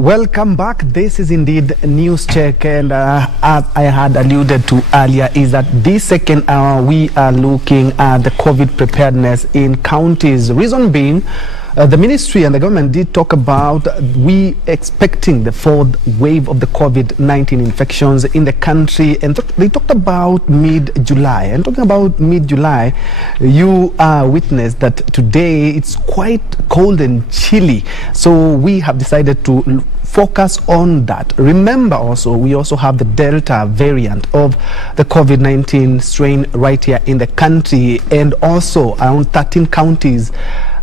Welcome back. This is indeed News Check, and as I had alluded to earlier, is that this second hour we are looking at the COVID preparedness in counties. Reason being, the ministry and the government did talk about we expecting the fourth wave of the COVID-19 infections in the country, and they talked about mid-July. And talking about mid-July, you witnessed that today it's quite cold and chilly, so we have decided to focus on that. Remember also, we also have the Delta variant of the COVID-19 strain right here in the country, and also around 13 counties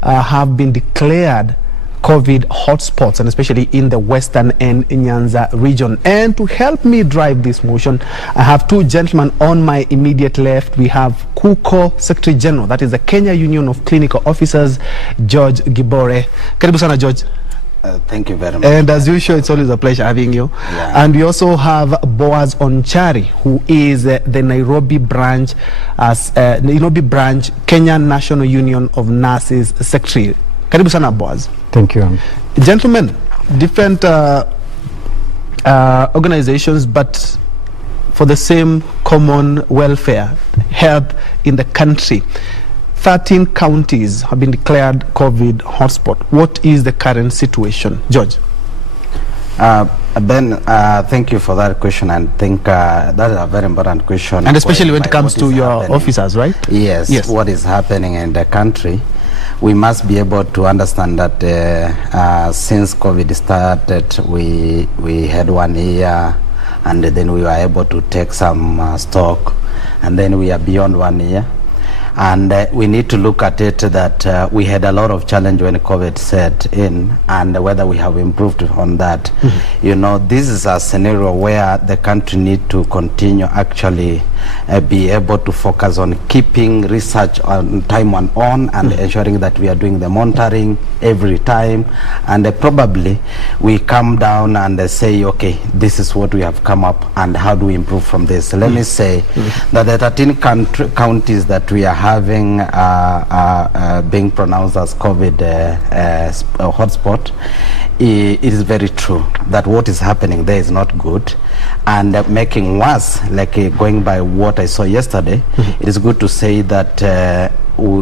have been declared COVID hotspots, and especially in the Western and Nyanza region. And to help me drive this motion, I have two gentlemen on my immediate left. We have KUCO Secretary General, that is the Kenya Union of Clinical Officers, George Gibore. Karibu sana, George. Thank you very much. And as usual, it's always a pleasure having you. Yeah. And we also have Boaz Onchari, who is the Nairobi branch, Kenya National Union of Nurses Secretary. Karibu sana, Boaz. Thank you. Gentlemen, different organizations, but for the same common welfare, health in the country. 13 counties have been declared COVID hotspot. What is the current situation? George? Ben, thank you for that question, and think that is a very important question. And especially when it comes to your officers, right? Yes, yes, what is happening in the country. We must be able to understand that since COVID started, we had 1 year, and then we were able to take some stock, and then we are beyond 1 year. And we need to look at it that we had a lot of challenge when COVID set in, and whether we have improved on that. Mm-hmm. You know, this is a scenario where the country need to continue actually be able to focus on keeping research on time on and mm-hmm. ensuring that we are doing the monitoring every time, and probably we come down and say, okay, this is what we have come up, and how do we improve from this? Let me say that the 13 counties that we are having being pronounced as COVID hotspot, it is very true that what is happening there is not good, and making worse, like going by what I saw yesterday, mm-hmm. it is good to say that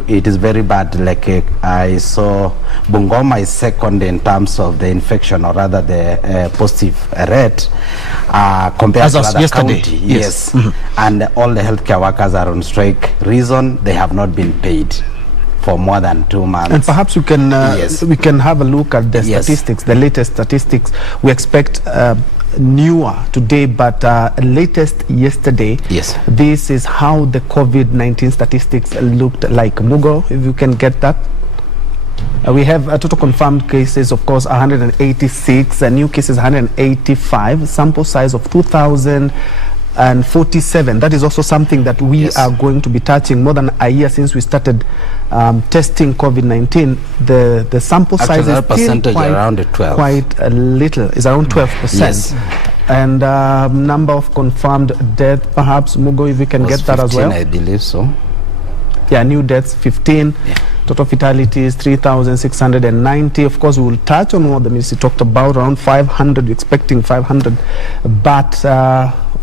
it is very bad. Like I saw Bungoma is second in terms of the infection, or rather the positive rate compared to other county. Yes. Mm-hmm. And all the healthcare workers are on strike. Reason, they have not been paid for more than 2 months. And perhaps we can have a look at the statistics, the latest statistics. We expect newer today, but latest yesterday. Yes. This is how the COVID-19 statistics looked like. Mugo, if you can get that. We have total confirmed cases, of course, 186, new cases 185, sample size of 2,047. That is also something that we are going to be touching. More than a year since we started testing COVID-19, the sample size is still quite a little. It's around 12%. Yes. And number of confirmed deaths, perhaps, Mugo, if we can get that 15, as well. I believe so. Yeah, new deaths 15. Yeah. Total fatalities 3,690. Of course, we will touch on what the ministry talked about, around 500, expecting 500. But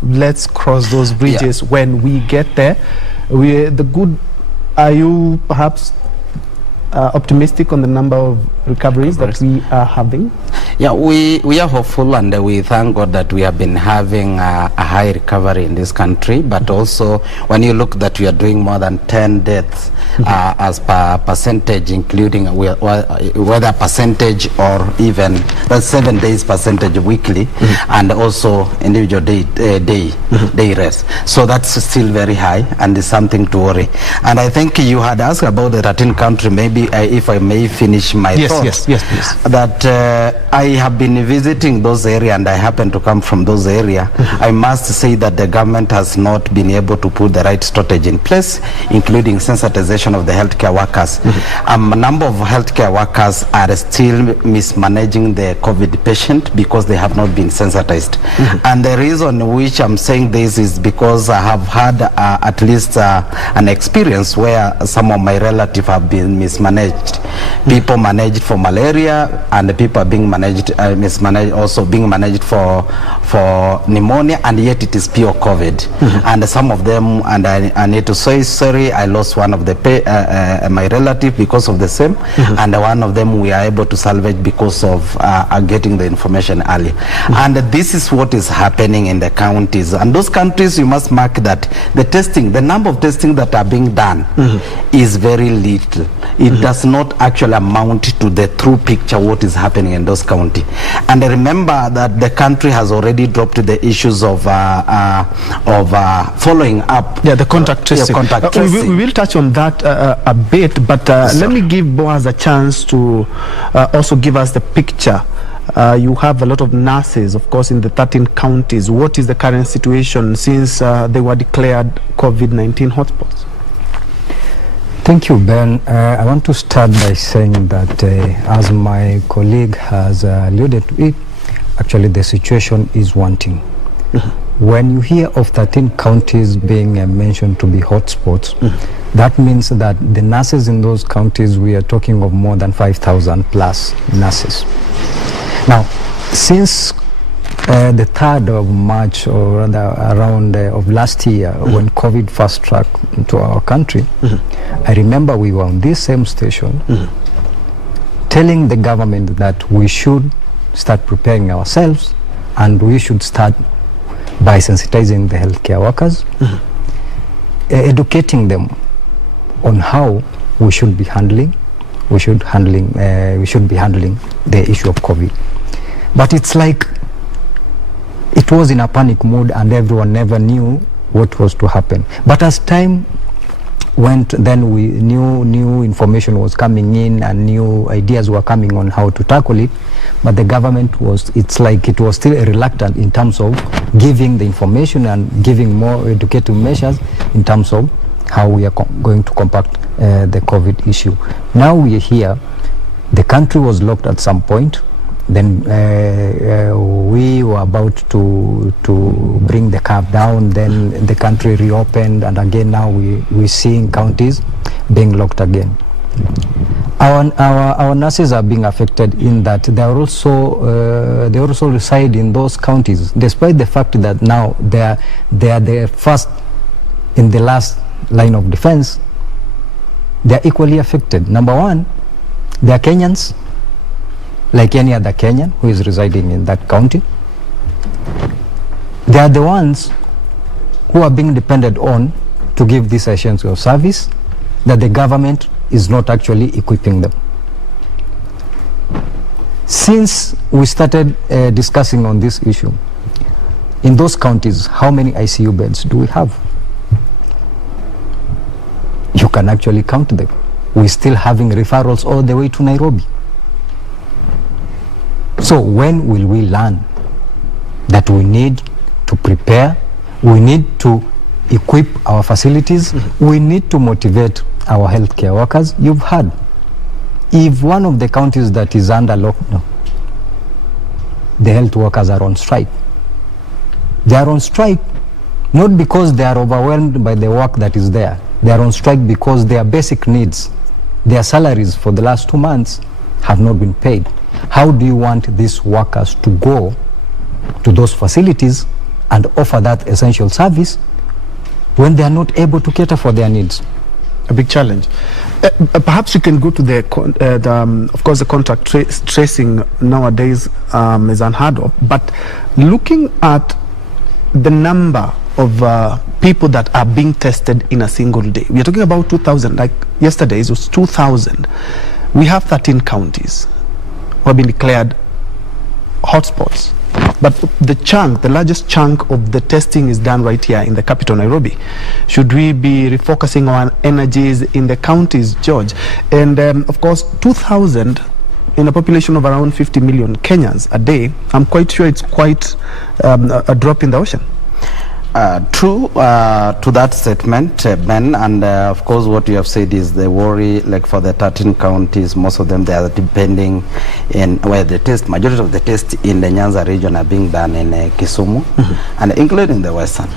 let's cross those bridges when we get there. Are you perhaps optimistic on the number of recoveries that we are having? Yeah, we are hopeful, and we thank God that we have been having a high recovery in this country. But also, when you look that we are doing more than 10 deaths as per percentage, including whether percentage or even that's 7 days percentage weekly, and also individual day rest. So that's still very high, and is something to worry. And I think you had asked about the 13 country. Maybe if I may finish my thought. Yes, please. That I have been visiting those areas, and I happen to come from those areas. I must say that the government has not been able to put the right strategy in place, including sensitization of the healthcare workers. A number of healthcare workers are still mismanaging the COVID patient because they have not been sensitized. And the reason which I'm saying this is because I have had at least an experience where some of my relatives have been mismanaged. People managed for malaria, and the people are being managed, mismanaged, also being managed for pneumonia, and yet it is pure COVID. And some of them, and I need to say sorry, I lost one of the my relative because of the same, and one of them we are able to salvage because of getting the information early. And this is what is happening in the counties, and those countries, you must mark that the testing, the number of testing that are being done is very little. It does not actually amount to the true picture what is happening in those counties. And remember that the country has already dropped the issues of following up. Yeah, the contact tracing. We will touch on that a bit, but let me give Boaz a chance to also give us the picture. You have a lot of nurses, of course, in the 13 counties. What is the current situation since they were declared COVID-19 hotspots? Thank you, Ben. I want to start by saying that, as my colleague has alluded to it, actually the situation is wanting. When you hear of 13 counties being mentioned to be hotspots, that means that the nurses in those counties, we are talking of more than 5,000 plus nurses. Now, since the 3rd of March, or rather around of last year, when COVID first struck into our country, I remember we were on this same station telling the government that we should start preparing ourselves, and we should start by sensitizing the healthcare workers, educating them on how we should be handling the issue of COVID. But it's like it was in a panic mood, and everyone never knew what was to happen. But as time went, then we knew new information was coming in and new ideas were coming on how to tackle it. But the government was, it's like it was still reluctant in terms of giving the information and giving more educative measures in terms of how we are going to combat the COVID issue. Now we are here. The country was locked at some point. Then we were about to bring the curve down. Then the country reopened, and again now we're seeing counties being locked again. Our nurses are being affected in that they also reside in those counties, despite the fact that now they are the first in the last line of defense. They are equally affected. Number one, they are Kenyans, like any other Kenyan who is residing in that county. They are the ones who are being depended on to give this assurance of service that the government is not actually equipping them. Since we started discussing on this issue, in those counties, how many ICU beds do we have? You can actually count them. We're still having referrals all the way to Nairobi. So when will we learn that we need to prepare, we need to equip our facilities, we need to motivate our healthcare workers? You've heard, if one of the counties that is under lockdown, the health workers are on strike. They are on strike not because they are overwhelmed by the work that is there. They are on strike because their basic needs, their salaries for the last 2 months have not been paid. How do you want these workers to go to those facilities and offer that essential service when they are not able to cater for their needs? A big challenge. Perhaps you can go to of course, the contact tracing nowadays is unheard of. But looking at the number of people that are being tested in a single day, we are talking about 2,000. Like yesterday, it was 2,000. We have 13 counties who have been declared hotspots. But the largest chunk of the testing is done right here in the capital, Nairobi. Should we be refocusing our energies in the counties, George? And of course, 2,000 in a population of around 50 million Kenyans a day, I'm quite sure it's quite a drop in the ocean. True to that statement, Ben, and of course what you have said is the worry, like for the 13 counties, most of them, they are depending in where the majority of the tests in the Nyanza region are being done in Kisumu, and including the Western.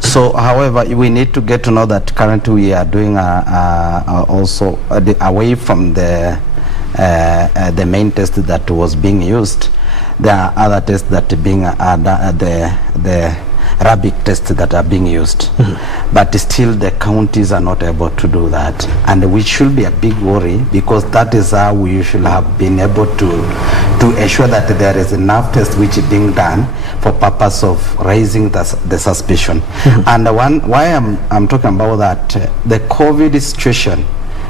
So, however, we need to get to know that currently we are doing also away from the the main test that was being used. There are other tests that are being the rapid tests that are being used, but still the counties are not able to do that, and which should be a big worry, because that is how we should have been able to ensure that there is enough tests which is being done for purpose of raising the suspicion. And why I'm talking about that, the COVID situation,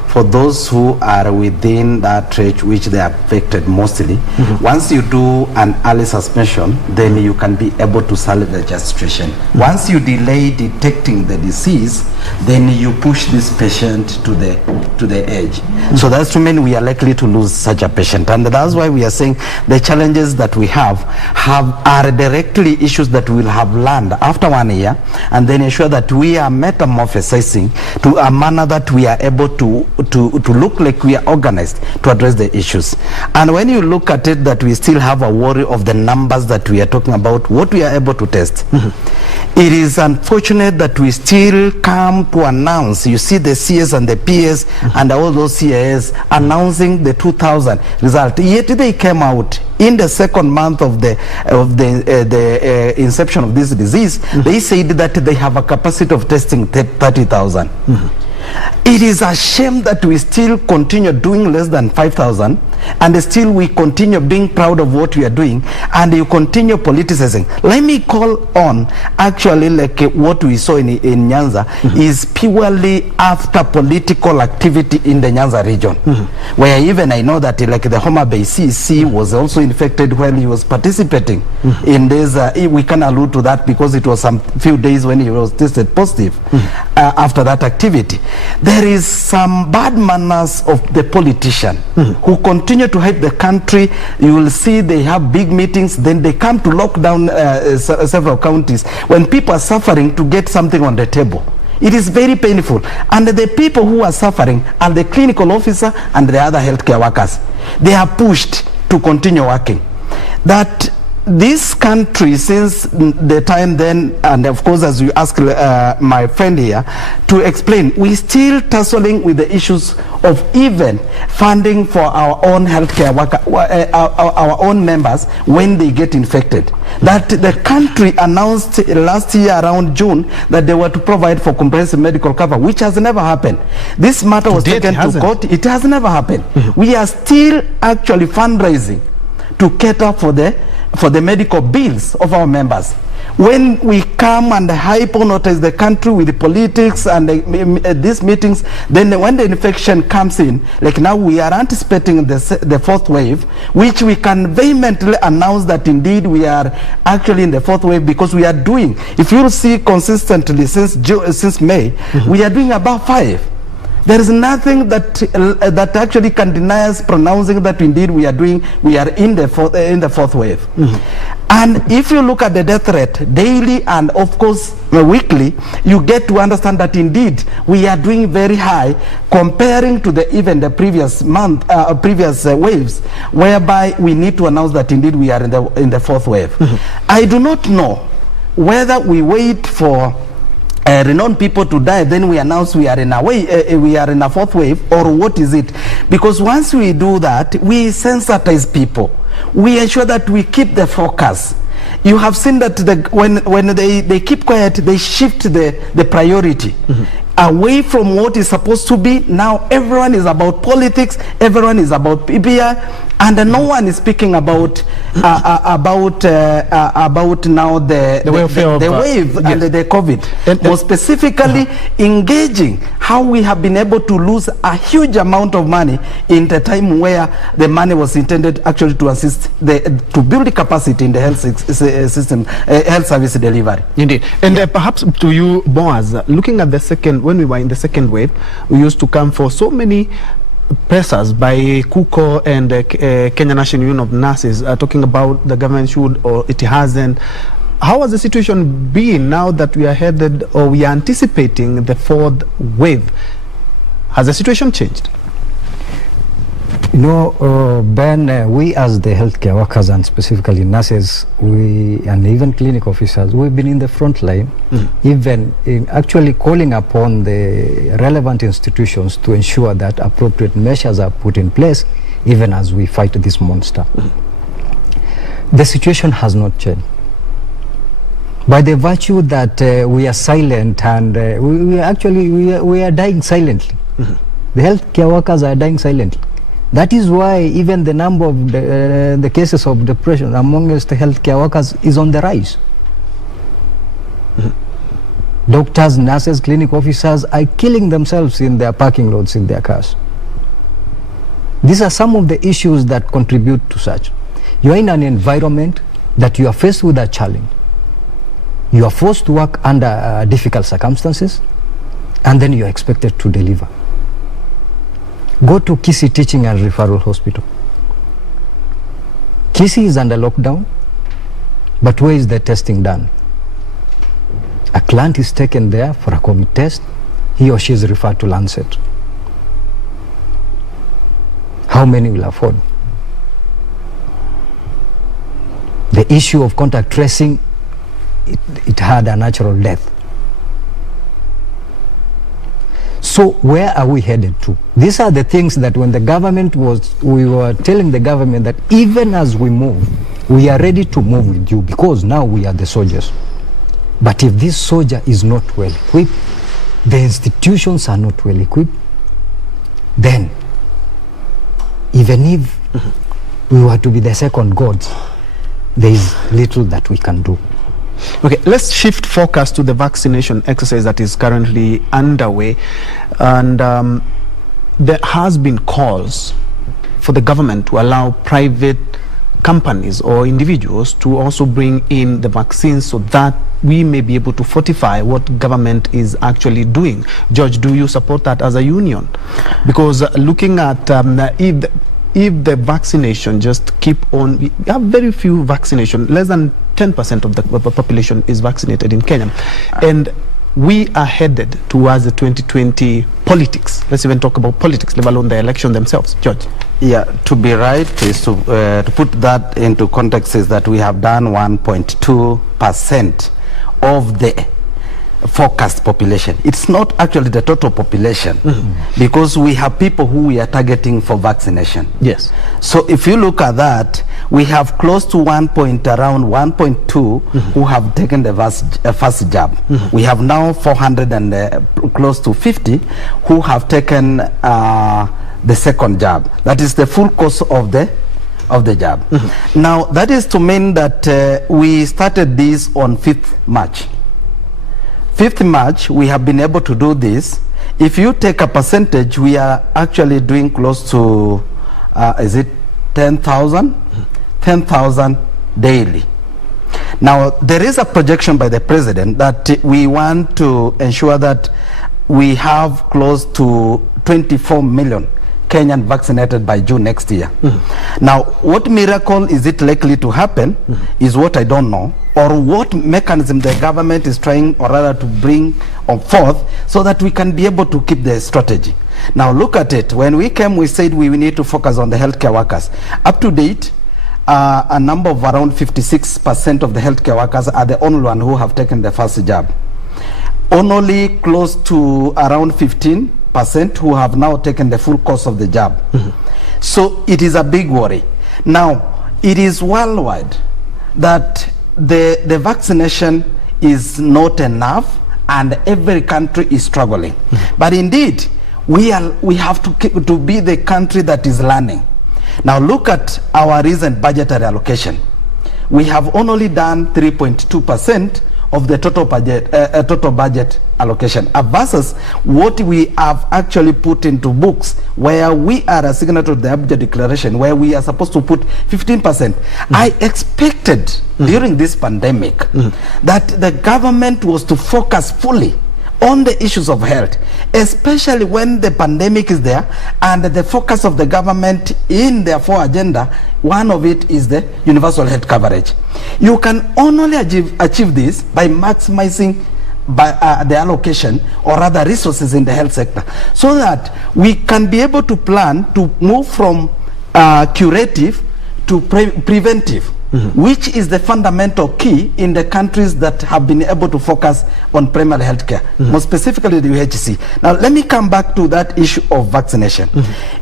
for those who are within that range which they are affected mostly, once you do an early suspension, then you can be able to salvage the situation. Once you delay detecting the disease, then you push this patient to the edge. So that's mean we are likely to lose such a patient, and that's why we are saying the challenges that we have are directly issues that we will have learned after 1 year, and then ensure that we are metamorphosizing to a manner that we are able to look like we are organized to address the issues. And when you look at it, that we still have a worry of the numbers that we are talking about, what we are able to test. It is unfortunate that we still come to announce, you see the CS and the PS and all those CAS announcing the 2000 result, yet they came out in the second month of the inception of this disease. They said that they have a capacity of testing 30,000. It is a shame that we still continue doing less than 5,000, and still we continue being proud of what we are doing, and you continue politicizing. Let me call on, actually, like what we saw in Nyanza is purely after political activity in the Nyanza region, where even I know that like the Homa Bay CC was also infected while he was participating in this. We can allude to that because it was some few days when he was tested positive after that activity. There is some bad manners of the politician who continue to hype the country. You will see they have big meetings, then they come to lock down several counties when people are suffering to get something on the table. It is very painful, and the people who are suffering are the clinical officer and the other healthcare workers. They are pushed to continue working. That this country, since the time then, and of course as you ask my friend here to explain, we still tussling with the issues of even funding for our own healthcare worker, our own members when they get infected. That the country announced last year around June that they were to provide for comprehensive medical cover, which has never happened. This matter was taken to court. It has never happened. We are still actually fundraising to cater for the medical bills of our members. When we come and hypnotize the country with the politics and these meetings, then when the infection comes in, like now we are anticipating the fourth wave, which we can vehemently announce that indeed we are actually in the fourth wave, because we are doing, if you see consistently since May, we are doing about 5. There is nothing that actually can deny us pronouncing that indeed we are in the fourth wave. And if you look at the death rate daily and of course weekly, you get to understand that indeed we are doing very high comparing to even the previous month, previous waves, whereby we need to announce that indeed we are in the fourth wave. I do not know whether we wait for renowned people to die, then we announce we are in a fourth wave, or what is it? Because once we do that, we sensitize people. We ensure that we keep the focus. You have seen that when they keep quiet, they shift the priority away from what is supposed to be. Now everyone is about politics, everyone is about PPI, and no one is speaking about now the wave and the COVID. And more specifically, engaging how we have been able to lose a huge amount of money in the time where the money was intended actually to assist to build the capacity in the health system, health service delivery. Indeed. And perhaps to you, Boaz, looking at the second, when we were in the second wave, we used to come for so many pressers by KUCO and Kenya National Union of Nurses talking about the government should or it hasn't. How has the situation been now that we are headed, or we are anticipating the fourth wave? Has the situation changed? You know, Ben, we as the healthcare workers and specifically nurses, and even clinic officers, we've been in the front line, even in actually calling upon the relevant institutions to ensure that appropriate measures are put in place even as we fight this monster. The situation has not changed. By the virtue that we are silent and we are dying silently. The healthcare workers are dying silently. That is why even the number of the cases of depression amongst the healthcare workers is on the rise. Doctors, nurses, clinic officers are killing themselves in their parking lots in their cars. These are some of the issues that contribute to such. You are in an environment that you are faced with a challenge. You are forced to work under difficult circumstances, and then you are expected to deliver. Go to KC Teaching and Referral Hospital. KC is under lockdown, but where is the testing done? A client is taken there for a COVID test, he or she is referred to Lancet. How many will afford? The issue of contact tracing, it had a natural death. So where are we headed to? These are the things that when the government we were telling the government that even as we move, we are ready to move with you because now we are the soldiers. But if this soldier is not well equipped, the institutions are not well equipped, then even if we were to be the second gods, there is little that we can do. Okay, let's shift focus to the vaccination exercise that is currently underway. And there has been calls for the government to allow private companies or individuals to also bring in the vaccines so that we may be able to fortify what government is actually doing. George, do you support that as a union? Because looking at if the vaccination just keep on, we have very few vaccination, less than 10% of the population is vaccinated in Kenya. And we are headed towards the 2020 politics. Let's even talk about politics, let alone the election themselves. George. Yeah, to be right is to put that into context is that we have done 1.2% of the forecast population. It's not actually the total population because we have people who we are targeting for vaccination. Yes. So if you look at that, we have close to around 1.2 who have taken the first jab. We have now 400 and close to 50 who have taken the second jab. That is the full course of the jab. Now that is to mean that we started this on 5th March. 5th March, we have been able to do this. If you take a percentage, we are actually doing close to, is it 10,000? 10,000 daily. Now, there is a projection by the president that we want to ensure that we have close to 24 million Kenyan vaccinated by June next year. Now, what miracle is it likely to happen is what I don't know, or what mechanism the government is trying or rather to bring on forth so that we can be able to keep the strategy. Now look at it. When we came, we said we need to focus on the healthcare workers. Up to date, a number of around 56% of the healthcare workers are the only one who have taken the first jab. Only close to around 15% who have now taken the full course of the jab. So it is a big worry. Now, it is worldwide that the vaccination is not enough and every country is struggling. But indeed, we have to be the country that is learning. Now look at our recent budgetary allocation. We have only done 3.2% of the total budget allocation versus what we have actually put into books, where we are a signatory to the Abuja Declaration, where we are supposed to put 15%. I expected during this pandemic that the government was to focus fully on the issues of health, especially when the pandemic is there and the focus of the government in their 4 agenda, one of it is the universal health coverage. You can only achieve this by maximizing the allocation or other resources in the health sector, so that we can be able to plan to move from curative to preventive. which is the fundamental key in the countries that have been able to focus on primary health care, more specifically the UHC. Now, let me come back to that issue of vaccination.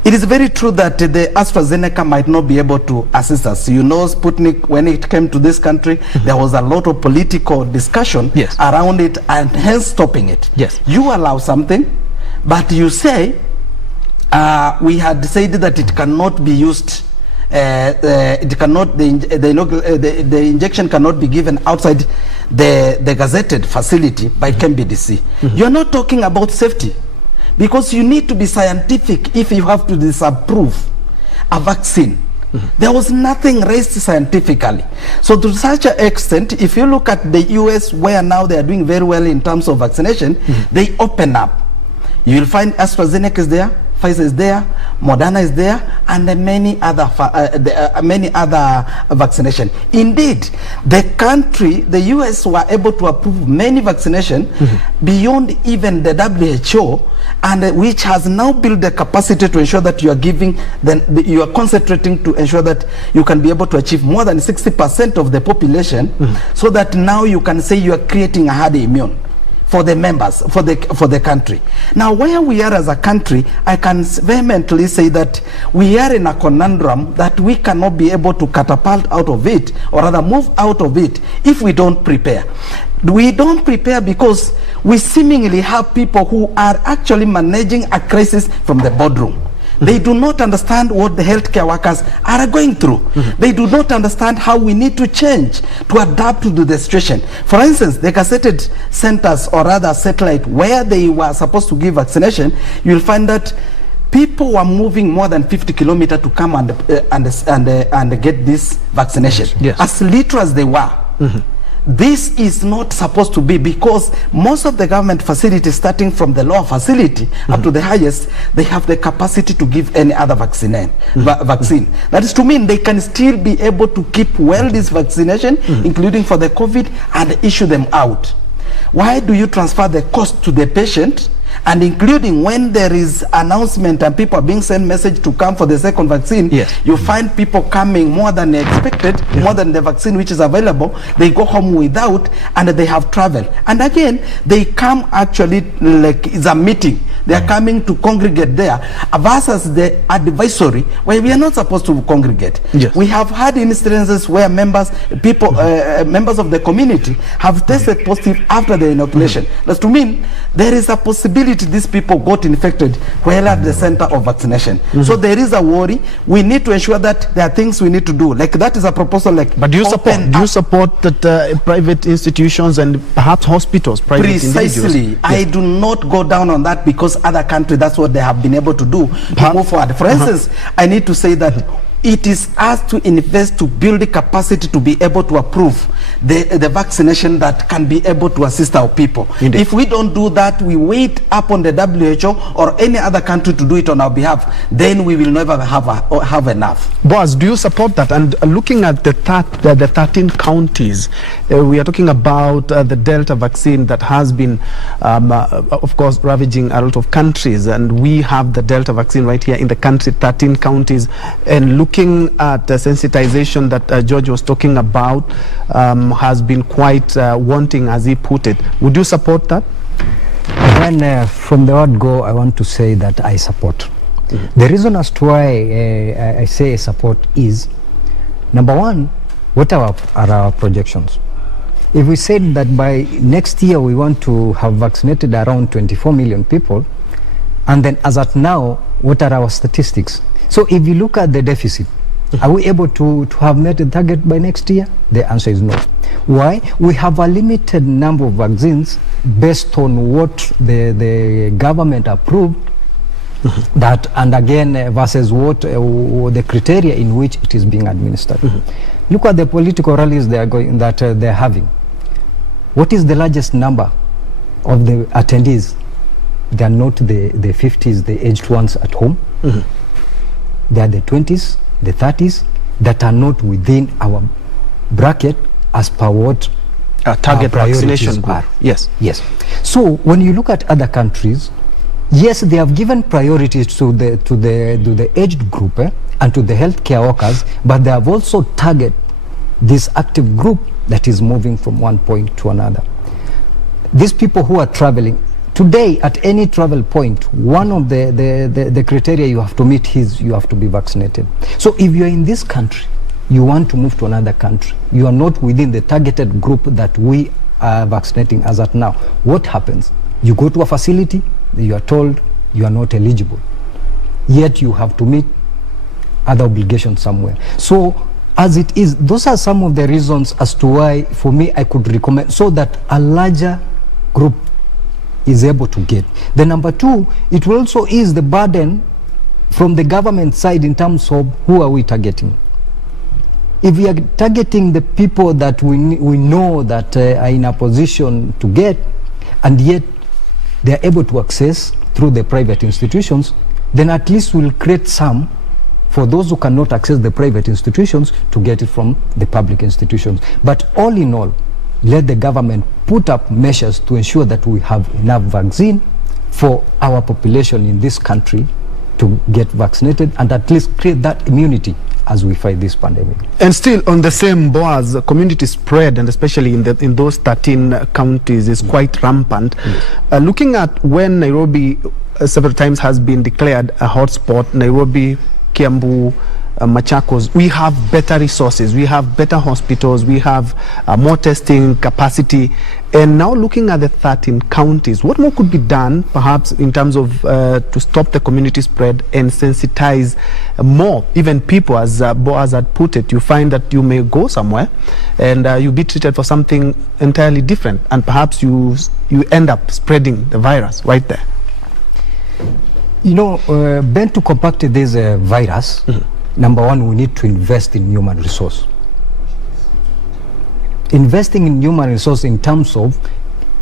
It is very true that the AstraZeneca might not be able to assist us. You know, Sputnik, when it came to this country, there was a lot of political discussion around it and hence stopping it. You allow something, but you say, we had said that it cannot be used, it cannot, the injection cannot be given outside the gazetted facility by KBC. You're not talking about safety, because you need to be scientific if you have to disapprove a vaccine. There was nothing raised scientifically. So to such an extent, if you look at the US, where now they are doing very well in terms of vaccination, they open up. You will find AstraZeneca is there, Pfizer is there, Moderna is there, and many other vaccination. Indeed, the country, the US, were able to approve many vaccination beyond even the WHO, and which has now built the capacity to ensure that you are giving, you are concentrating to ensure that you can be able to achieve more than 60% of the population, so that now you can say you are creating a herd immune for the members, for the country. Now, where we are as a country, I can vehemently say that we are in a conundrum that we cannot be able to catapult out of it, or rather move out of it, if we don't prepare. We don't prepare because we seemingly have people who are actually managing a crisis from the boardroom. They do not understand what the healthcare workers are going through. They do not understand how we need to change to adapt to the situation. For instance, the gazetted centers, or rather satellite, where they were supposed to give vaccination, you'll find that people were moving more than 50 kilometers to come and get this vaccination. As literal as they were. This is not supposed to be, because most of the government facilities, starting from the lower facility up to the highest, they have the capacity to give any other vaccine. That is to mean they can still be able to keep well this vaccination, including for the COVID, and issue them out. Why do you transfer the cost to the patient? And including when there is announcement and people are being sent message to come for the second vaccine, you find people coming more than expected, more than the vaccine which is available. They go home without, and they have traveled. And again, they come actually like it's a meeting. They are coming to congregate there, versus the advisory, where we are not supposed to congregate. We have had instances where members of the community have tested positive after the inoculation. That's to mean there is a possibility these people got infected while at the center of vaccination. So there is a worry. We need to ensure that there are things we need to do. Like that is a proposal. Like, but do you support that private institutions and perhaps hospitals, private Precisely. I do not go down on that, because other countries, that's what they have been able to do to move forward. For instance, I need to say that it is us to invest to build the capacity to be able to approve the vaccination that can be able to assist our people. If we don't do that, we wait up on the WHO or any other country to do it on our behalf, then we will never have enough. Boaz, do you support that? And looking at the 13 counties, we are talking about the Delta vaccine that has been, of course, ravaging a lot of countries, and we have the Delta vaccine right here in the country, 13 counties, and looking at the sensitization that George was talking about, has been quite wanting, as he put it. Would you support that? When from the word go, I want to say that I support. The reason as to why I say I support is, number one, what are our projections? If we said that by next year we want to have vaccinated around 24 million people, and then as at now, what are our statistics? So if you look at the deficit, are we able to have met the target by next year? The answer is no. Why? We have a limited number of vaccines based on what the government approved, that, and again versus what the criteria in which it is being administered. Look at the political rallies they are going, that they're having. What is the largest number of the attendees? They are not the 50s, the aged ones at home. They are the 20s, the 30s, that are not within our bracket as per what target vaccination are. Yes. So when you look at other countries, yes, they have given priorities to the aged group and to the healthcare workers, but they have also targeted this active group that is moving from one point to another. These people who are traveling, today at any travel point, one of the criteria you have to meet is you have to be vaccinated. So if you are in this country, you want to move to another country, you are not within the targeted group that we are vaccinating as at now, what happens? You go to a facility, you are told you are not eligible, yet you have to meet other obligations somewhere. So as it is, those are some of the reasons as to why, for me, I could recommend, so that a larger group is able to get. The number two, it will also ease the burden from the government side in terms of who are we targeting. If we are targeting the people that we know that are in a position to get, and yet they are able to access through the private institutions, then at least we'll create some for those who cannot access the private institutions to get it from the public institutions. But all in all, let the government put up measures to ensure that we have enough vaccine for our population in this country to get vaccinated, and at least create that immunity as we fight this pandemic. And still on the same, Boaz, community spread, and especially in those 13 counties, is quite rampant. Looking at when Nairobi several times has been declared a hotspot, Nairobi, Kiambu, Machakos, we have better resources, we have better hospitals, we have more testing capacity. And now looking at the 13 counties, what more could be done perhaps in terms of to stop the community spread and sensitize more, even people, as Boaz had put it? You find that you may go somewhere and you be treated for something entirely different, and perhaps you end up spreading the virus right there. You know, Ben, to combat this virus, number one, we need to invest in human resource. Investing in human resource in terms of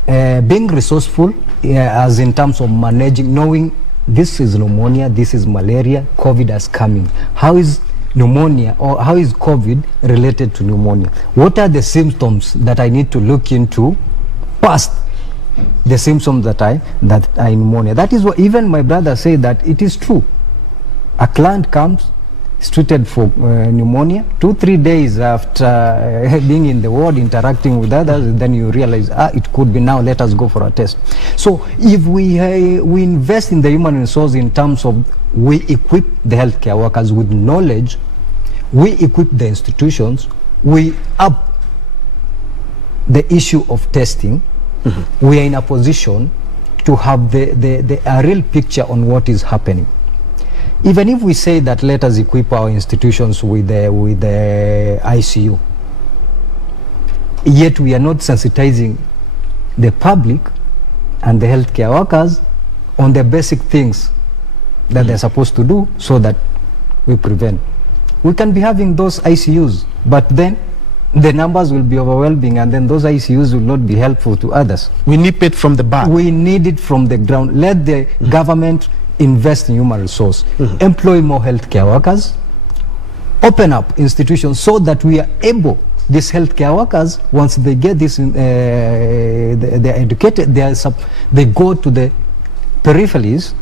being resourceful, as in terms of managing, knowing this is pneumonia, this is malaria, COVID is coming. How is pneumonia, or how is COVID related to pneumonia? What are the symptoms that I need to look into past the symptoms that are pneumonia? That is what even my brother said, that it is true. A client comes, is treated for pneumonia, 2-3 days after being in the ward interacting with others, then you realize, it could be, now let us go for a test. So if we invest in the human resource in terms of we equip the healthcare workers with knowledge, we equip the institutions, we up the issue of testing, we are in a position to have a real picture on what is happening. Even if we say that let us equip our institutions with the ICU, yet we are not sensitizing the public and the healthcare workers on the basic things that they're supposed to do so that we prevent. We can be having those ICUs, but then the numbers will be overwhelming, and then those ICUs will not be helpful to others. We nip it from the back. We need it from the ground. Let the government invest in human resource, employ more healthcare workers, open up institutions so that we are able, these healthcare workers, once they get this, they're educated, they go to the peripheries,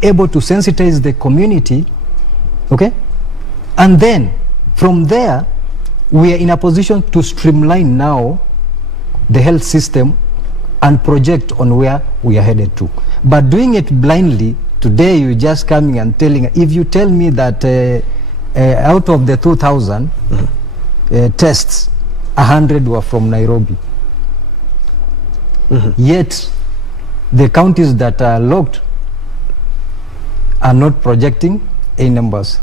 able to sensitize the community, okay? And then from there, we are in a position to streamline now the health system and project on where we are headed to. But doing it blindly, today you're just coming and telling, if you tell me that out of the 2,000 tests, 100 were from Nairobi, yet the counties that are locked are not projecting any numbers,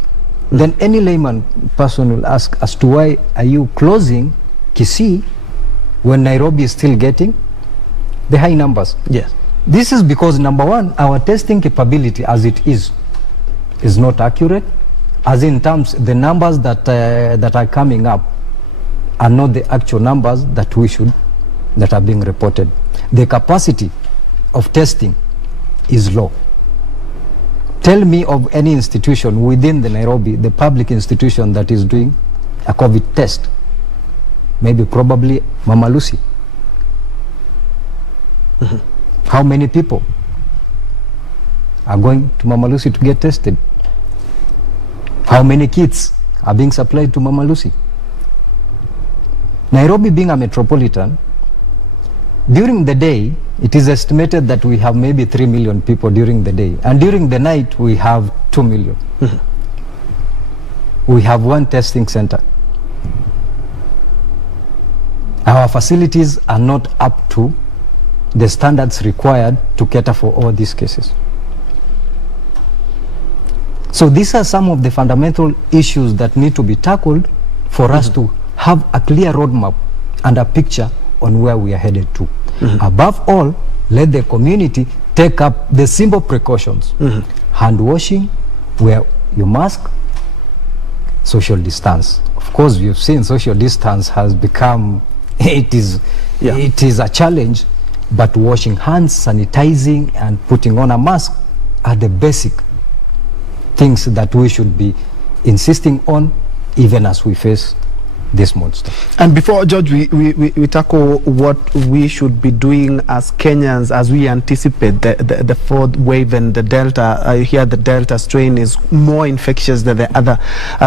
then any layman person will ask as to why are you closing Kisii when Nairobi is still getting the high numbers? Yes. This is because, number one, our testing capability as it is not accurate, as in terms the numbers that are coming up are not the actual numbers that are being reported. The capacity of testing is low. Tell me of any institution within the Nairobi, the public institution, that is doing a COVID test. Maybe probably Mama Lucy. How many people are going to Mama Lucy to get tested? How many kits are being supplied to Mama Lucy? Nairobi being a metropolitan, during the day, it is estimated that we have maybe 3 million people during the day. And during the night, we have 2 million. We have one testing center. Our facilities are not up to the standards required to cater for all these cases. So these are some of the fundamental issues that need to be tackled for us to have a clear roadmap and a picture on where we are headed to. Above all, let the community take up the simple precautions. Hand washing, wear your mask, social distance. Of course, you've seen social distance has become, it is a challenge, but washing hands, sanitizing, and putting on a mask are the basic things that we should be insisting on even as we face this monster. And before, George, we tackle what we should be doing as Kenyans as we anticipate the fourth wave and the Delta. I hear the Delta strain is more infectious than the other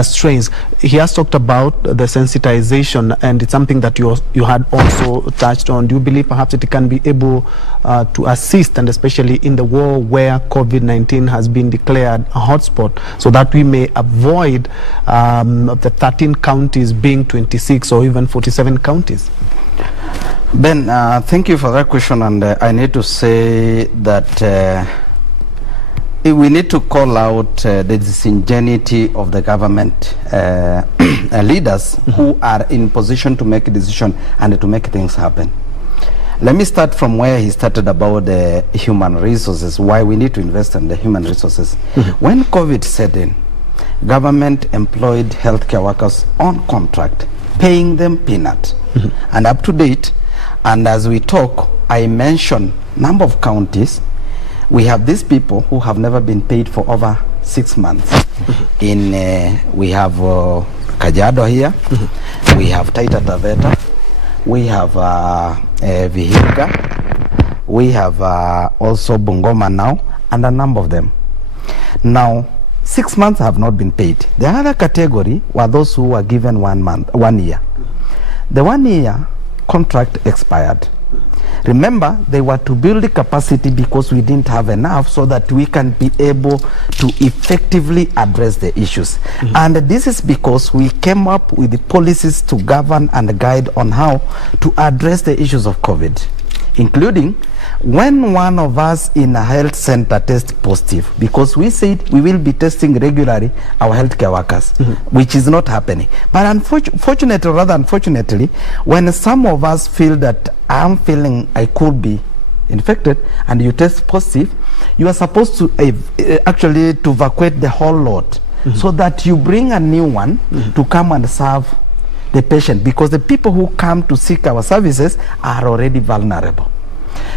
strains. He has talked about the sensitization, and it's something that you had also touched on. Do you believe perhaps it can be able to assist, and especially in the world where COVID-19 has been declared a hotspot, so that we may avoid the 13 counties being 26 or even 47 counties? Ben, thank you for that question, and I need to say that we need to call out the disingenuity of the government leaders who are in position to make a decision and to make things happen. Let me start from where he started about the human resources, why we need to invest in the human resources. When COVID set in, government employed healthcare workers on contract, paying them peanut. And up to date, and as we talk, I mentioned number of counties. We have these people who have never been paid for over 6 months. We have Kajiado here, we have Taita Taveta, we have Vihiga, we have also Bungoma now, and a number of them. Now, 6 months have not been paid. The other category were those who were given 1 year. The 1 year contract expired. Remember, they were to build the capacity because we didn't have enough, so that we can be able to effectively address the issues. And this is because we came up with the policies to govern and guide on how to address the issues of COVID, including when one of us in a health center tests positive, because we said we will be testing regularly our healthcare workers, which is not happening. But unfortunately, when some of us feel that I'm feeling I could be infected and you test positive, you are supposed to actually to evacuate the whole lot, so that you bring a new one to come and serve the patient, because the people who come to seek our services are already vulnerable.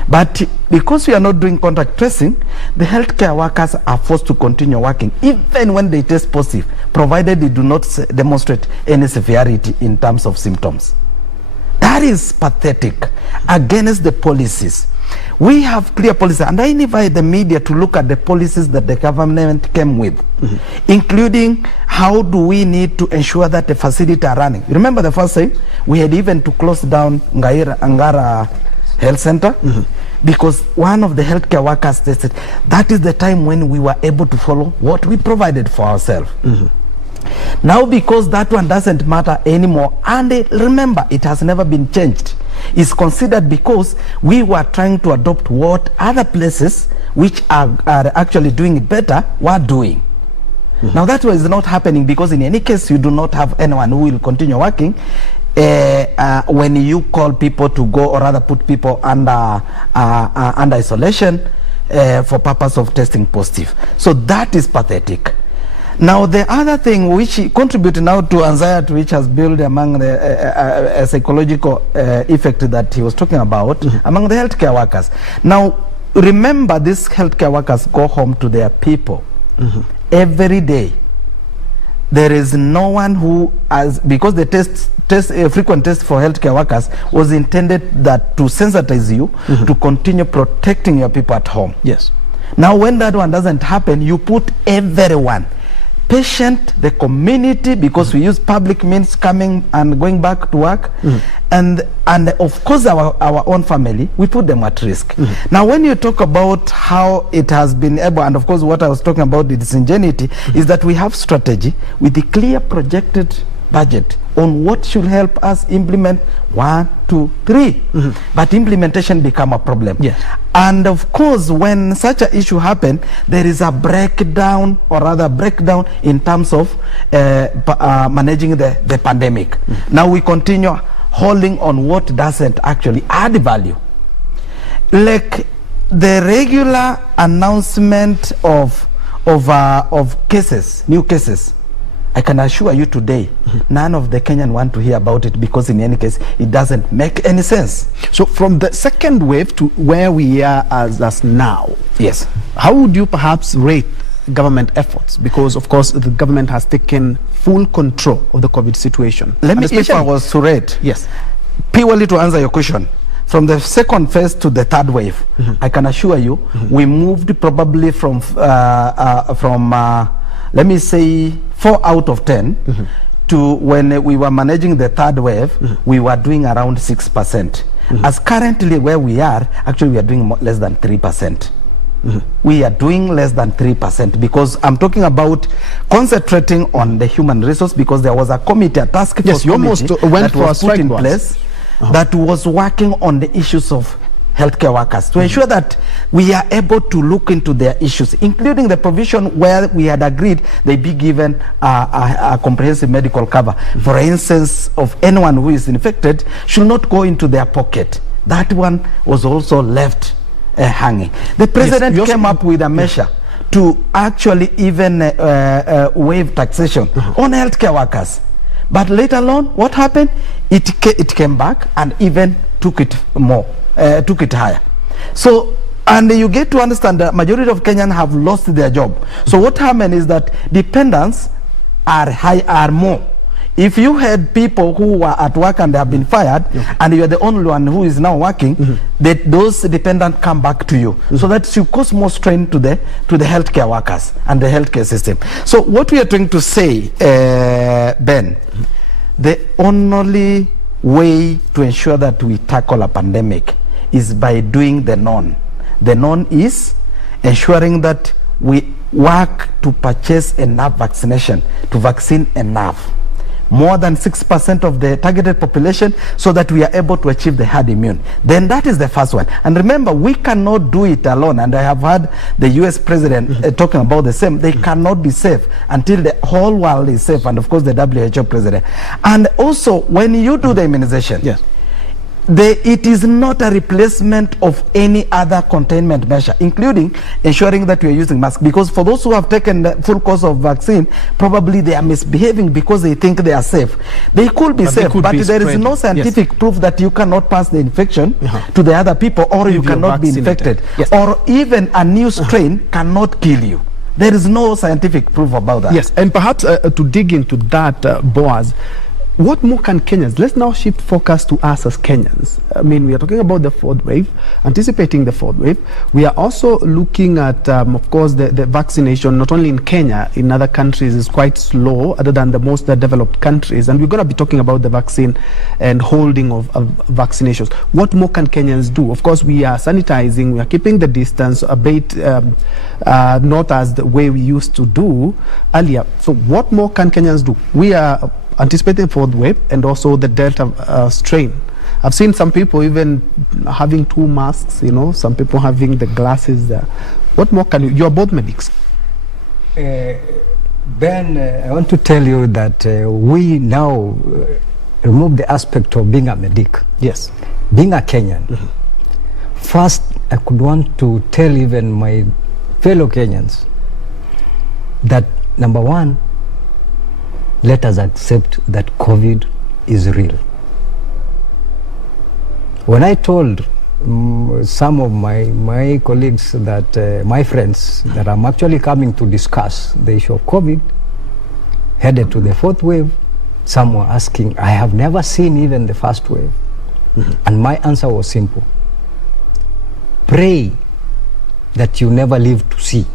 But because we are not doing contact tracing, the healthcare workers are forced to continue working even when they test positive, provided they do not demonstrate any severity in terms of symptoms. That is pathetic against the policies. We have clear policies, and I invite the media to look at the policies that the government came with, including how do we need to ensure that the facilities are running. You remember the first time we had even to close down Angara Health Center, because one of the healthcare workers tested. That is the time when we were able to follow what we provided for ourselves. Now, because that one doesn't matter anymore, and remember, it has never been changed. It's considered because we were trying to adopt what other places which are actually doing it better were doing. Now that was not happening, because in any case you do not have anyone who will continue working when you call people to go, or rather put people under isolation for purpose of testing positive. So that is pathetic. Now the other thing which contributes now to anxiety, which has built among the psychological effect that he was talking about among the healthcare workers. Now remember, these healthcare workers go home to their people every day. There is no one who has, because the frequent test for healthcare workers was intended that to sensitize you to continue protecting your people at home. Yes. Now when that one doesn't happen, you put everyone patient, the community, because we use public means coming and going back to work, and of course our own family, we put them at risk. Now when you talk about how it has been able, and of course what I was talking about, its ingenuity, is that we have strategy with the clear projected budget on what should help us implement 1, 2, 3. But implementation become a problem. Yes. And of course, when such an issue happen, there is a breakdown, or rather breakdown in terms of managing the pandemic. Now we continue holding on what doesn't actually add value. Like the regular announcement of cases, new cases, I can assure you today, none of the Kenyan want to hear about it, because in any case, it doesn't make any sense. So from the second wave to where we are as now, yes, how would you perhaps rate government efforts? Because of course the government has taken full control of the COVID situation. Let me, if I was to rate, yes, purely to answer your question, from the second phase to the third wave, I can assure you, we moved probably from let me say 4 out of 10 to when we were managing the third wave, we were doing around 6%. As currently where we are, actually we are doing less than 3%. We are doing less than 3%, because I'm talking about concentrating on the human resource, because there was a committee, a task force committee that was put in place that was working on the issues of healthcare workers to ensure that we are able to look into their issues, including the provision where we had agreed they be given a comprehensive medical cover. For instance, of anyone who is infected should not go into their pocket. That one was also left hanging. The president came up with a measure to actually even waive taxation on healthcare workers. But later on, what happened? It came back and even took it more. Took it higher. So, and you get to understand that majority of Kenyans have lost their job. So what happened is that dependents are more. If you had people who were at work and they have been fired, and you're the only one who is now working, those dependents come back to you. So that you cause more strain to the healthcare workers and the healthcare system. So what we are trying to say, Ben, the only way to ensure that we tackle a pandemic is by doing the known. The known is ensuring that we work to purchase enough vaccination, to vaccine enough, more than 6% of the targeted population, so that we are able to achieve the herd immune. Then that is the first one. And remember, we cannot do it alone. And I have heard the US president talking about the same. They cannot be safe until the whole world is safe, and of course the WHO president. And also, when you do the immunization, yes, it is not a replacement of any other containment measure, including ensuring that we are using masks. Because for those who have taken the full course of vaccine, probably they are misbehaving because they think they are safe. They could be safe, but there is no scientific proof that you cannot pass the infection to the other people, or you cannot be infected, or even a new strain cannot kill you. There is no scientific proof about that. Yes, and perhaps to dig into that, Boaz, what more can Kenyans? Let's now shift focus to us as Kenyans. I mean, we are talking about the fourth wave, anticipating the fourth wave. We are also looking at, of course, the vaccination, not only in Kenya, in other countries is quite slow, other than the most developed countries. And we're going to be talking about the vaccine and holding of vaccinations. What more can Kenyans do? Of course, we are sanitizing, we are keeping the distance a bit, not as the way we used to do earlier. So what more can Kenyans do? We are anticipating fourth wave and also the Delta strain. I've seen some people even having 2 masks, you know, some people having the glasses there. What more can you? You're both medics. Ben, I want to tell you that we now remove the aspect of being a medic. Yes. Being a Kenyan. First, I could want to tell even my fellow Kenyans that, number one, let us accept that COVID is real. When I told some of my colleagues that, my friends, that I'm actually coming to discuss the issue of COVID, headed to the fourth wave, some were asking, I have never seen even the first wave. And my answer was simple. Pray that you never live to see.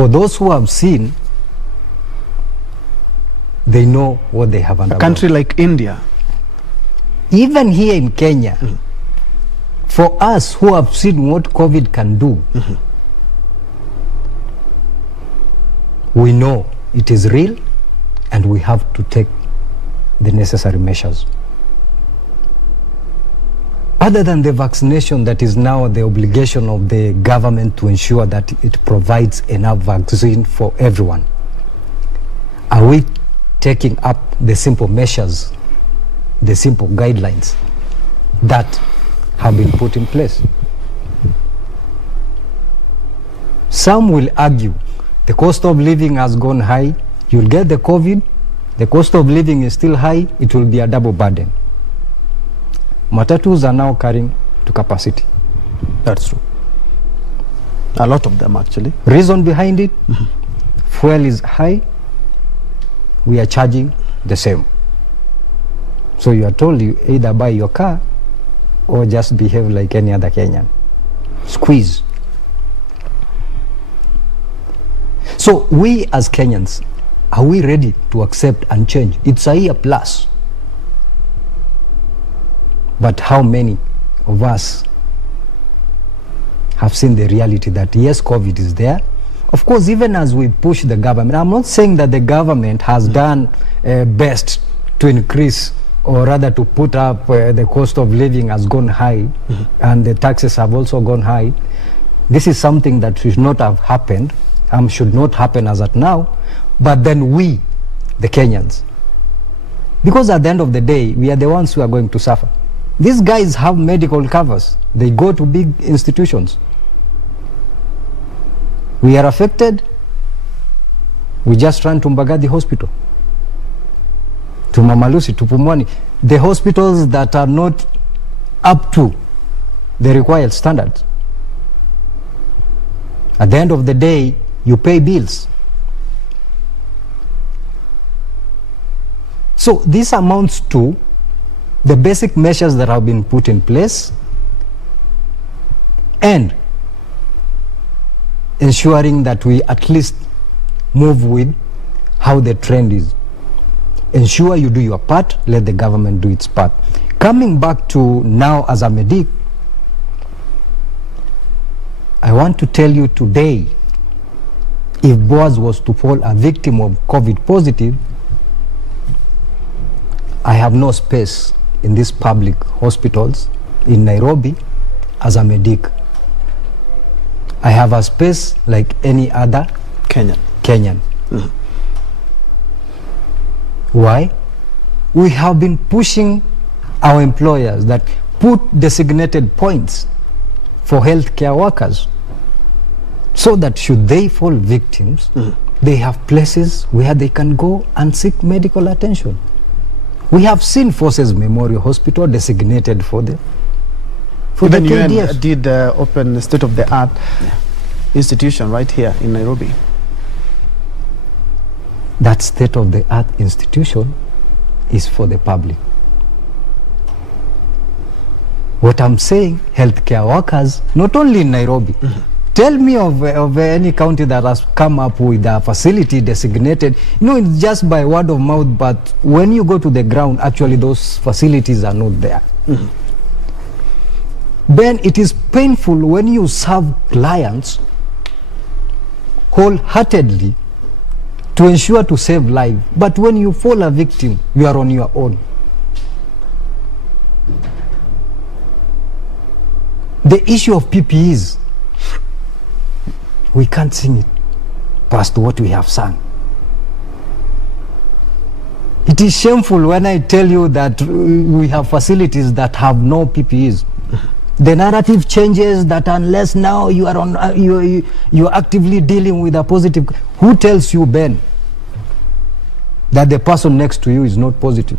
For those who have seen, they know what they have undergone. A country like India. Even here in Kenya, for us who have seen what COVID can do, we know it is real and we have to take the necessary measures. Other than the vaccination, that is now the obligation of the government to ensure that it provides enough vaccine for everyone, are we taking up the simple measures, the simple guidelines that have been put in place? Some will argue the cost of living has gone high, you'll get the COVID, the cost of living is still high, it will be a double burden. Matatus are now carrying to capacity. That's true. A lot of them, actually. Reason behind it, fuel is high, we are charging the same. So you are told you either buy your car or just behave like any other Kenyan. Squeeze. So we as Kenyans, are we ready to accept and change? It's a year plus. But how many of us have seen the reality that yes, COVID is there? Of course, even as we push the government, I'm not saying that the government has done best to increase, or rather to put up the cost of living has gone high, and the taxes have also gone high. This is something that should not have happened, should not happen as at now. But then we, the Kenyans, because at the end of the day, we are the ones who are going to suffer. These guys have medical covers. They go to big institutions. We are affected. We just run to Mbagathi Hospital, to Mama Lucy, to Pumwani. The hospitals that are not up to the required standards. At the end of the day, you pay bills. So this amounts to the basic measures that have been put in place and ensuring that we at least move with how the trend is. Ensure you do your part, let the government do its part. Coming back to now as a medic, I want to tell you today, if Boaz was to fall a victim of COVID positive, I have no space in these public hospitals in Nairobi as a medic. I have a space like any other Kenyan. Why? We have been pushing our employers that put designated points for healthcare workers so that should they fall victims, they have places where they can go and seek medical attention. We have seen Forces Memorial Hospital designated for the Even KDF. Did open a state-of-the-art institution right here in Nairobi. That state-of-the-art institution is for the public. What I'm saying, healthcare workers, not only in Nairobi, tell me of any county that has come up with a facility designated. You know, it's just by word of mouth, but when you go to the ground, actually those facilities are not there. Then it is painful when you serve clients wholeheartedly to ensure to save life, but when you fall a victim, you are on your own. The issue of PPEs, we can't sing it past what we have sung. It is shameful when I tell you that we have facilities that have no PPEs. The narrative changes that unless now you are on, you're actively dealing with a positive. Who tells you, Ben, that the person next to you is not positive?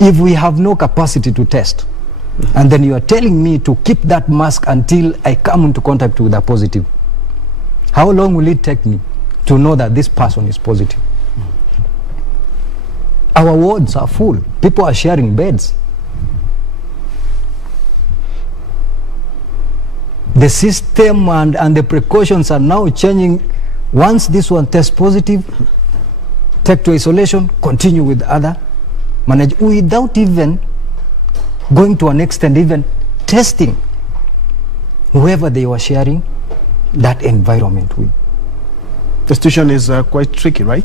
If we have no capacity to test, and then you are telling me to keep that mask until I come into contact with a positive, how long will it take me to know that this person is positive? Our wards are full. People are sharing beds. The system and the precautions are now changing. Once this one tests positive, take to isolation, continue with other, manage without even going to an extent, even testing whoever they were sharing that environment with. The situation is quite tricky, right?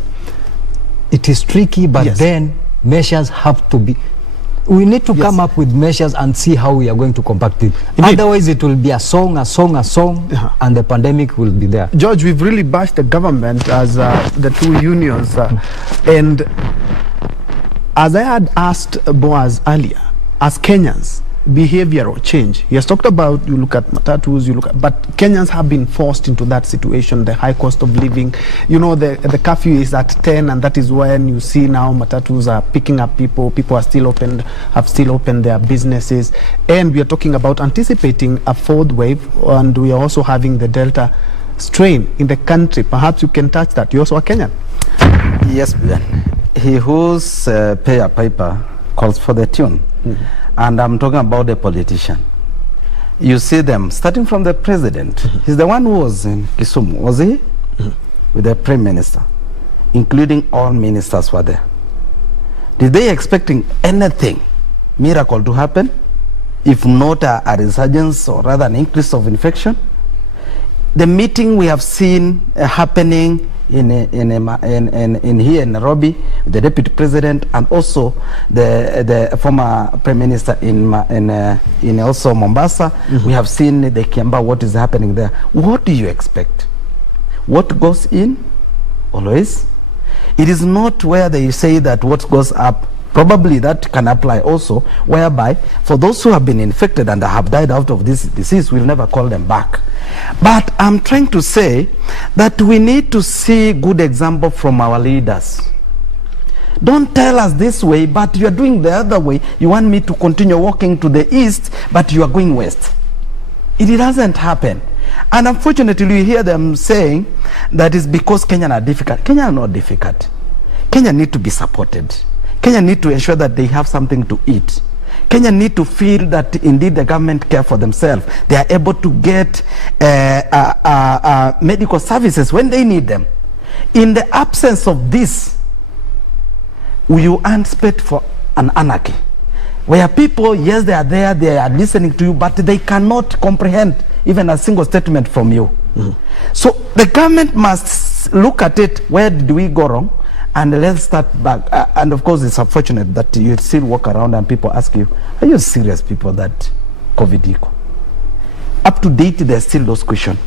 It is tricky, but yes. Then measures have to be, we need to yes. come up with measures and see how we are going to combat it. Indeed. Otherwise it will be a song, and the pandemic will be there. George, we've really bashed the government as the two unions, and as I had asked Boaz earlier, as Kenyans, behavioral change. He has talked about, you look at matatus, but Kenyans have been forced into that situation, the high cost of living. You know, the curfew is at 10, and that is when you see now matatus are picking up people. People are still open, have still opened their businesses. And we are talking about anticipating a fourth wave, and we are also having the Delta strain in the country. Perhaps you can touch that. You're also a Kenyan. Yes, Ben. He who's pay a piper calls for the tune. Mm-hmm. And I'm talking about the politician. You see them, starting from the president. Mm-hmm. He's the one who was in Kisumu, was he? Mm-hmm. With the prime minister, including all ministers were there. Did they expecting anything, miracle to happen? If not a resurgence or rather an increase of infection? The meeting we have seen happening in here in Nairobi, the deputy president and also the former prime minister in also Mombasa. Mm-hmm. We have seen the Kiamba, what is happening there. What do you expect? What goes in always? It is not where they say that what goes up. Probably that can apply also, whereby for those who have been infected and have died out of this disease, we'll never call them back. But I'm trying to say that we need to see good example from our leaders. Don't tell us this way, but you're doing the other way. You want me to continue walking to the east, but you are going west. It doesn't happen. And unfortunately, we hear them saying that it's because Kenyans are difficult. Kenyans are not difficult. Kenya need to be supported. Kenya need to ensure that they have something to eat. Kenya need to feel that indeed the government care for themselves. They are able to get medical services when they need them. In the absence of this, you anticipate for an anarchy, where people, yes, they are there, they are listening to you, but they cannot comprehend even a single statement from you. Mm-hmm. So the government must look at it, where did we go wrong? And let's start back. And of course, it's unfortunate that you still walk around and people ask you, are you serious, people, that COVID-19? Up to date, there's still those questions.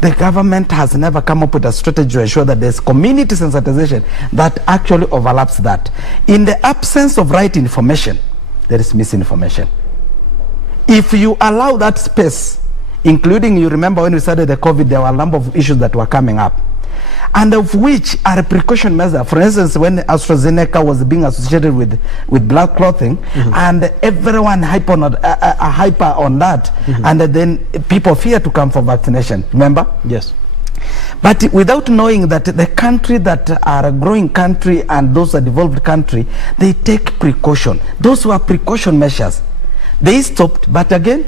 The government has never come up with a strategy to ensure that there's community sensitization that actually overlaps that. In the absence of right information, there is misinformation. If you allow that space, including, you remember when we started the COVID, there were a number of issues that were coming up, and of which are precaution measures. For instance, when AstraZeneca was being associated with blood clotting, mm-hmm. and everyone hyper on that, mm-hmm. and then people fear to come for vaccination. Remember? Yes. But without knowing that the country that are a growing country and those are developed country, they take precaution. Those were precaution measures. They stopped, but again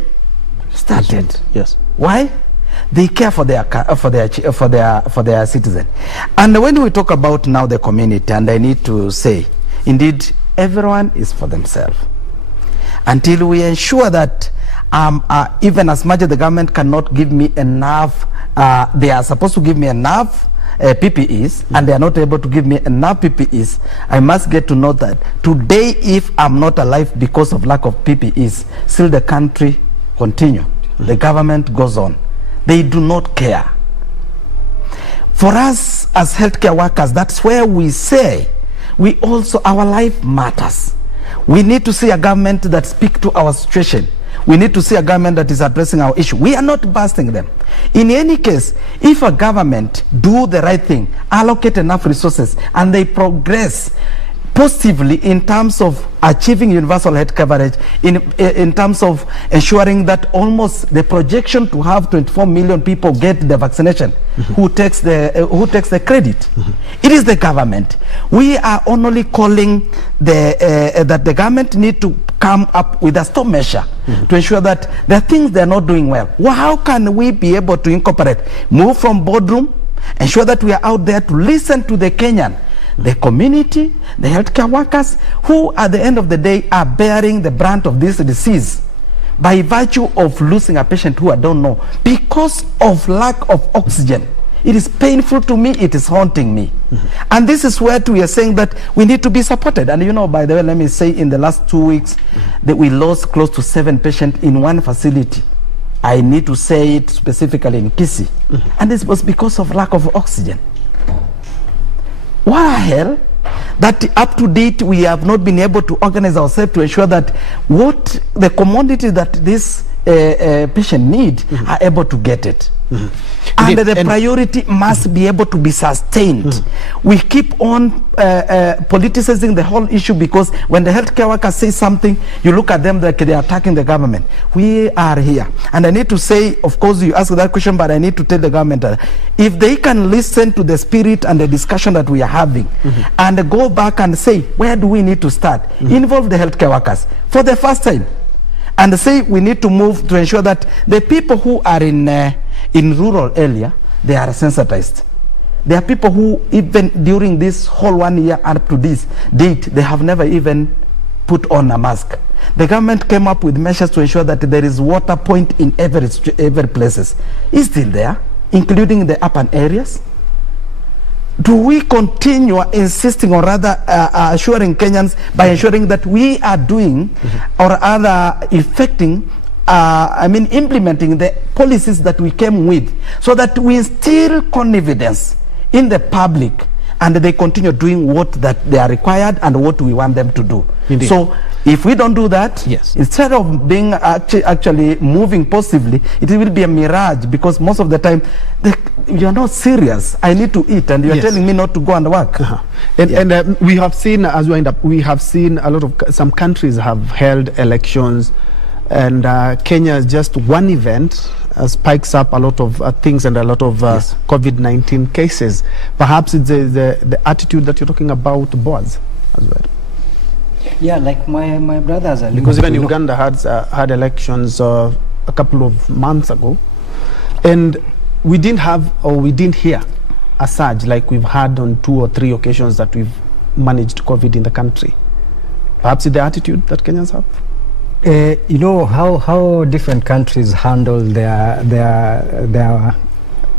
started. Yes. Why? They care for their citizen. And when we talk about now the community, and I need to say, indeed, everyone is for themselves. Until we ensure that even as much as the government cannot give me enough, they are supposed to give me enough PPEs, mm-hmm. and they are not able to give me enough PPEs, I must get to know that today, if I'm not alive because of lack of PPEs, still the country continue. Mm-hmm. The government goes on. They do not care. For us as healthcare workers, that's where we say we also, our life matters. We need to see a government that speaks to our situation. We need to see a government that is addressing our issue. We are not busting them. In any case, if a government do the right thing, allocate enough resources, and they progress positively in terms of achieving universal health coverage, in terms of ensuring that almost the projection to have 24 million people get the vaccination, mm-hmm. who takes the credit? Mm-hmm. It is the government. We are only calling that the government need to come up with a stop measure to ensure that there are things they're not doing well. Well, how can we be able to incorporate, move from boardroom, ensure that we are out there to listen to the Kenyan, the community, the healthcare workers, who at the end of the day are bearing the brunt of this disease by virtue of losing a patient who I don't know because of lack of oxygen. It is painful to me, it is haunting me. And this is where we are saying that we need to be supported. And you know, by the way, let me say in the last 2 weeks that we lost close to 7 patients in one facility. I need to say it specifically in Kisii. And this was because of lack of oxygen. What the hell? That up to date we have not been able to organize ourselves to ensure that what the commodity that this patient need are able to get it. And the priority must be able to be sustained. We keep on politicizing the whole issue because when the healthcare worker says something, you look at them like they're attacking the government. We are here. And I need to say, of course, you ask that question, but I need to tell the government that if they can listen to the spirit and the discussion that we are having and go back and say, where do we need to start? Involve the healthcare workers for the first time. And say we need to move to ensure that the people who are in rural area, they are sensitized. There are people who even during this whole 1 year up to this date, they have never even put on a mask. The government came up with measures to ensure that there is water point in every places. It's still there, including the urban areas. Do we continue insisting or rather assuring Kenyans by ensuring that we are doing or rather effecting implementing the policies that we came with so that we instill confidence in the public and they continue doing what that they are required and what we want them to do. Indeed. So if we don't do that, instead of being actually moving positively, it will be a mirage because most of the time you are not serious. I need to eat and you are telling me not to go and work. And we have seen, as we wind up, we have seen a lot of some countries have held elections, and Kenya is just one event spikes up a lot of things and a lot of COVID-19 cases. Perhaps it's the attitude that you're talking about, Boaz, as well. Yeah, like my brothers are. Because even Uganda had elections a couple of months ago, and we didn't hear a surge like we've had on 2 or 3 occasions that we've managed COVID in the country. Perhaps it's the attitude that Kenyans have. You know how different countries handle their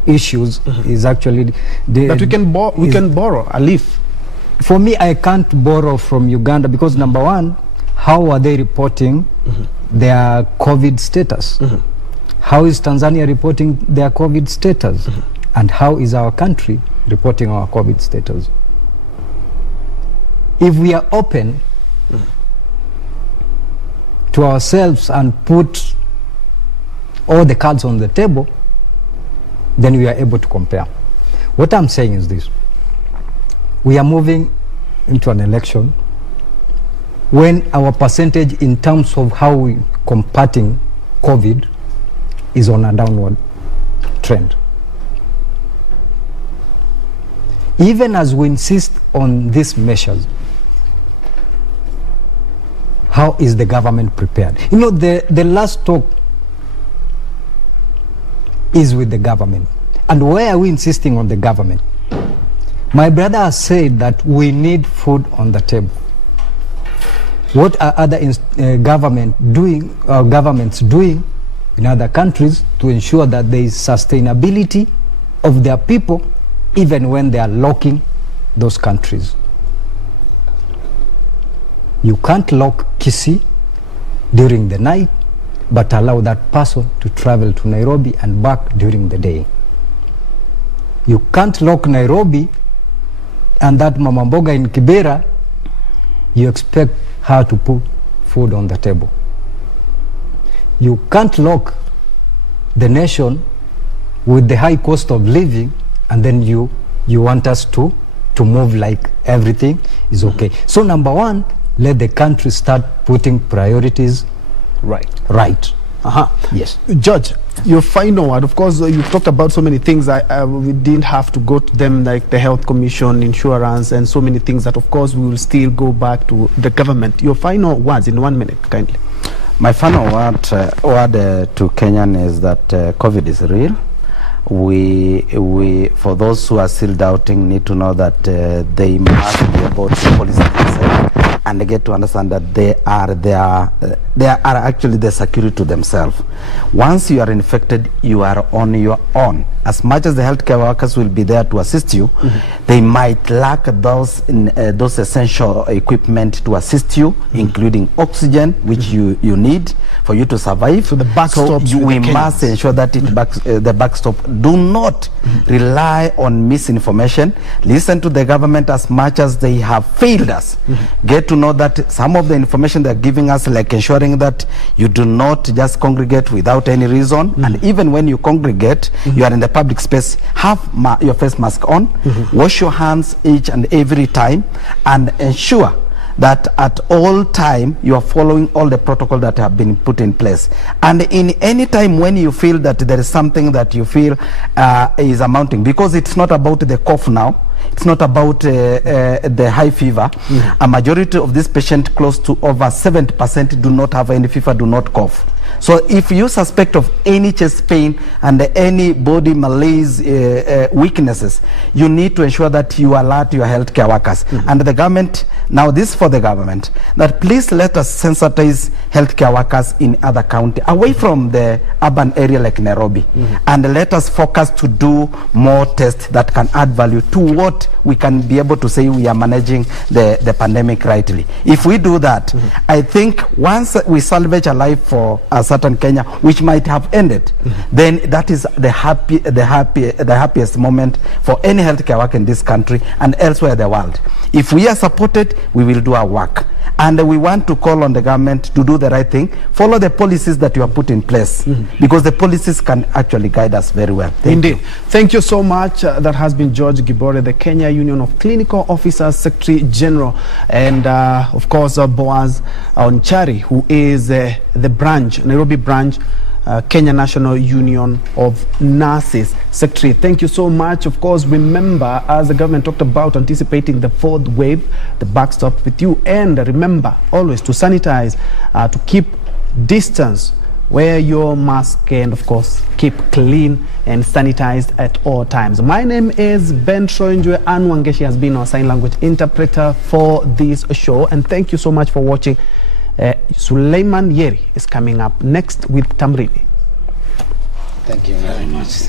issues is actually. But we can borrow a leaf. For me, I can't borrow from Uganda because number one, how are they reporting their COVID status? How is Tanzania reporting their COVID status? And how is our country reporting our COVID status? If we are open to ourselves and put all the cards on the table, then we are able to compare. What I'm saying is this: we are moving into an election when our percentage in terms of how we combating COVID is on a downward trend. Even as we insist on these measures, how is the government prepared? You know, the last talk is with the government. And why are we insisting on the government? My brother has said that we need food on the table. What are other governments doing in other countries to ensure that there is sustainability of their people even when they are locking those countries? You can't lock Kisii during the night, but allow that person to travel to Nairobi and back during the day. You can't lock Nairobi and that Mama Mboga in Gibore, you expect her to put food on the table. You can't lock the nation with the high cost of living and then you want us to move like everything is okay. So number one, let the country start putting priorities right. Yes. Judge, your final word. Of course, you've talked about so many things. We didn't have to go to them, like the Health Commission, insurance, and so many things that, of course, we will still go back to the government. Your final words in 1 minute, kindly. My final word to Kenyan is that COVID is real. We for those who are still doubting, need to know that they must be able to police themselves and get to understand that they are actually the security to themselves. Once you are infected, you are on your own. As much as the healthcare workers will be there to assist you, they might lack those essential equipment to assist you, including oxygen, which you need for you to survive. So the backstop, we must ensure that the backstop. Do not rely on misinformation. Listen to the government as much as they have failed us. Get to know that some of the information they're giving us, like ensuring that you do not just congregate without any reason, and even when you congregate, you are in the public space, have your face mask on, wash your hands each and every time, and ensure that at all time you are following all the protocol that have been put in place. And in any time when you feel that there is something that you feel is amounting, because it's not about the cough now, it's not about the high fever. A majority of this patient, close to over 70%, do not have any fever, do not cough. So if you suspect of any chest pain and any body malaise weaknesses, you need to ensure that you alert your healthcare workers. And the government, now this is for the government, that please let us sensitize healthcare workers in other county, away from the urban area like Nairobi, and let us focus to do more tests that can add value to what we can be able to say we are managing the pandemic rightly. If we do that, I think once we salvage a life for a certain Kenya, which might have ended, then that is the happiest moment for any healthcare worker in this country and elsewhere in the world. If we are supported, we will do our work. And we want to call on the government to do the right thing, follow the policies that you have put in place, because the policies can actually guide us very well. Indeed. Thank you so much. That has been George Gibore, the Kenya Union of Clinical Officers Secretary General, and of course Boaz Onchari, who is the branch, Nairobi branch, Kenya National Union of Nurses Secretary. Thank you so much. Of course, remember, as the government talked about anticipating the fourth wave, the backstop with you. And remember always to sanitize, to keep distance, wear your mask, and of course keep clean and sanitized at all times. My name is Ben Njue. Anne Wangeshi has been our sign language interpreter for this show, and thank you so much for watching. Suleiman Yeri is coming up next with Tamrini. Thank you very much.